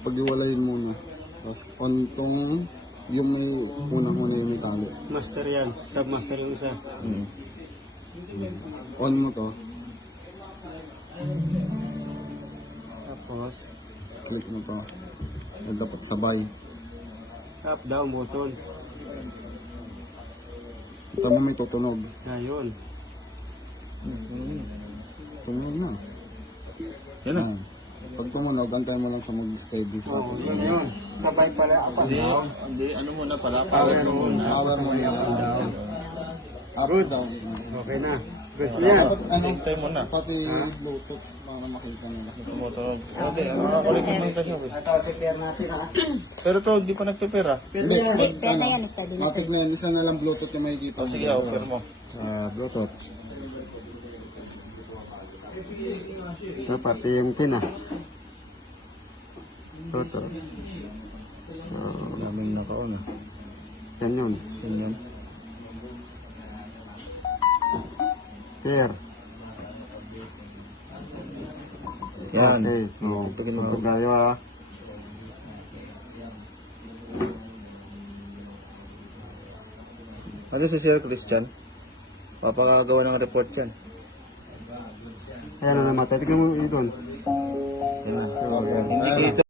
pag-iwalayin muna. Tapos on tong yung may unang-una yung may tali. Master yan. Submaster yung isa. On mo to, Tapos, click mo to. Ay, dapat sabay. up, down, button. Kita mo may tutunog. Ayun. Tumunog na. Yan na. Ah. Pag tumunog, antay mo lang sa mag-steady. Oo, Tapos yun yun. Sabay pala up and down. Hindi, ano muna pala. Power Power muna. power mo Sabay yung up and down. up, down. Okay na. Goods na yan. Dapat ano, Hintay mo na. pati Bluetooth para makita nila. Tumutunog. Hindi, nakakulit naman kasi. Ito, prepare natin ha. Pero to, di pa nagpipera. Pwede yan. Pwede na yan, study na Matik na yan, isa na lang Bluetooth yung makikita O mo. sige, offer mo. Bluetooth. Ito, pati yung pin ah. Ito. Daming nakaon ah. Yan yun. Yan yan. Pair. Yan. Okay. Tugtugin mo. Tugtog tayo ha. Ano si Sir Christian? Papakagawa ng report yan. Ayan na naman. Tignan mo yun doon. Yan. Indicator.